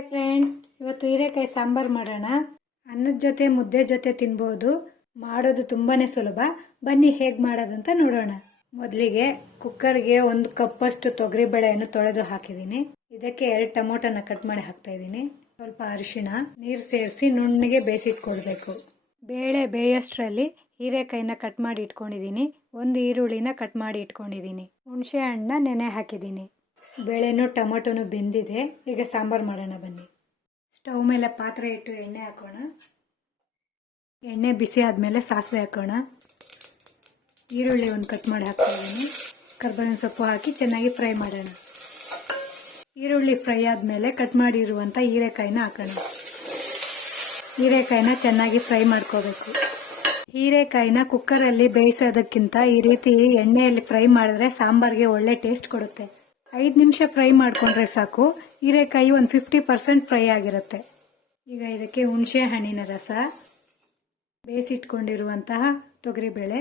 Hi friends, ಇವತ್ತು ಹೀರೆಕಾಯಿ ಸಾಂಬಾರು ಮಾಡೋಣ. ಅನ್ನದ ಜೊತೆ ಮುದ್ದೆ ಜೊತೆ ತಿನ್ಬೋದು. ಮಾಡೋದು ತುಂಬಾನೇ ಸುಲಭ. ಬನ್ನಿ ಹೇಗೆ ಮಾಡೋದಂತ ನೋಡೋಣ. ಮೊದಲಿಗೆ ಕುಕ್ಕರ್ಗೆ 1 ಕಪ್ಪಷ್ಟು ತೊಗರಿ ಬೇಳೆಯನ್ನು ತೊಳೆದು ಹಾಕಿದ್ದೀನಿ. ಇದಕ್ಕೆ 2 ಟೊಮೊಟೊನ ಕಟ್ ಮಾಡಿ ಹಾಕ್ತಾ ಇದ್ದೀನಿ. ಸ್ವಲ್ಪ ಅರಿಶಿಣ, ನೀರು ಸೇರಿಸಿ ನುಣ್ಣಗೆ ಬೇಯಿಸಿಟ್ಕೊಳ್ಬೇಕು. ಬೇಳೆ ಬೇಯೋಷ್ಟರಲ್ಲಿ ಹೀರೆಕಾಯಿನ ಕಟ್ ಮಾಡಿ ಇಟ್ಕೊಂಡಿದ್ದೀನಿ. 1 ಈರುಳ್ಳಿನ ಕಟ್ ಮಾಡಿ ಇಟ್ಕೊಂಡಿದ್ದೀನಿ. ಹುಣಸೆ ಹಣ್ಣನ್ನ ನೆನೆ ಹಾಕಿದ್ದೀನಿ. ಬೇಳೆನೂ ಟೊಮೊಟೊನು ಬೆಂದಿದೆ. ಈಗ ಸಾಂಬಾರು ಮಾಡೋಣ ಬನ್ನಿ. ಸ್ಟವ್ ಮೇಲೆ ಪಾತ್ರೆ ಇಟ್ಟು ಎಣ್ಣೆ ಹಾಕೋಣ. ಎಣ್ಣೆ ಬಿಸಿ ಆದಮೇಲೆ ಸಾಸಿವೆ ಹಾಕೋಣ. ಈರುಳ್ಳಿ 1 ಕಟ್ ಮಾಡಿ ಹಾಕ್ತಾ ಇದ್ದೀನಿ. ಕರ್ಬೇವಿನ ಸೊಪ್ಪು ಹಾಕಿ ಚೆನ್ನಾಗಿ ಫ್ರೈ ಮಾಡೋಣ. ಈರುಳ್ಳಿ ಫ್ರೈ ಆದಮೇಲೆ ಕಟ್ ಮಾಡಿರುವಂಥ ಹೀರೆಕಾಯಿನ ಹಾಕೋಣ. ಹೀರೆಕಾಯಿನ ಚೆನ್ನಾಗಿ ಫ್ರೈ ಮಾಡ್ಕೋಬೇಕು. ಹೀರೆಕಾಯಿನ ಕುಕ್ಕರಲ್ಲಿ ಬೇಯಿಸೋದಕ್ಕಿಂತ ಈ ರೀತಿ ಎಣ್ಣೆಯಲ್ಲಿ ಫ್ರೈ ಮಾಡಿದ್ರೆ ಸಾಂಬಾರಿಗೆ ಒಳ್ಳೆ ಟೇಸ್ಟ್ ಕೊಡುತ್ತೆ. 5 ನಿಮಿಷ ಫ್ರೈ ಮಾಡಿಕೊಂಡ್ರೆ ಸಾಕು. ಹೀರೆಕಾಯಿ 50% ಫ್ರೈ ಆಗಿರುತ್ತೆ. ಈಗ ಇದಕ್ಕೆ ಹುಣಸೆ ಹಣ್ಣಿನ ರಸ, ಬೇಯಿಸಿಟ್ಕೊಂಡಿರುವಂತಹ ತೊಗರಿಬೇಳೆ,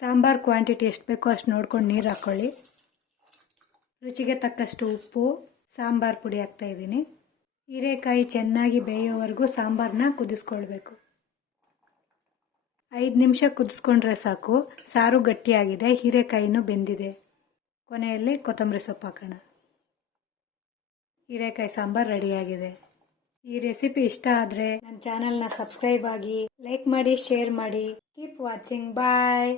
ಸಾಂಬಾರ್ ಕ್ವಾಂಟಿಟಿ ಎಷ್ಟು ಬೇಕೋ ಅಷ್ಟು ನೋಡ್ಕೊಂಡು ನೀರು ಹಾಕ್ಕೊಳ್ಳಿ. ರುಚಿಗೆ ತಕ್ಕಷ್ಟು ಉಪ್ಪು, ಸಾಂಬಾರ್ ಪುಡಿ ಹಾಕ್ತಾ ಇದ್ದೀನಿ. ಹೀರೆಕಾಯಿ ಚೆನ್ನಾಗಿ ಬೇಯೋವರೆಗೂ ಸಾಂಬಾರನ್ನ ಕುದಿಸ್ಕೊಳ್ಬೇಕು. 5 ನಿಮಿಷ ಕುದಿಸ್ಕೊಂಡ್ರೆ ಸಾಕು. ಸಾರು ಗಟ್ಟಿಯಾಗಿದೆ, ಹೀರೆಕಾಯಿನೂ ಬೆಂದಿದೆ. ಕೊನೆಯಲ್ಲಿ ಕೊತ್ತಂಬರಿ ಸೊಪ್ಪು ಹಾಕೋಣ. ಹೀರೆಕಾಯಿ ಸಾಂಬಾರ್ ರೆಡಿಯಾಗಿದೆ. ಈ ರೆಸಿಪಿ ಇಷ್ಟ ಆದರೆ ನನ್ನ ಚಾನಲ್ನ ಸಬ್ಸ್ಕ್ರೈಬ್ ಆಗಿ, ಲೈಕ್ ಮಾಡಿ, ಶೇರ್ ಮಾಡಿ. Keep watching. ಬಾಯ್.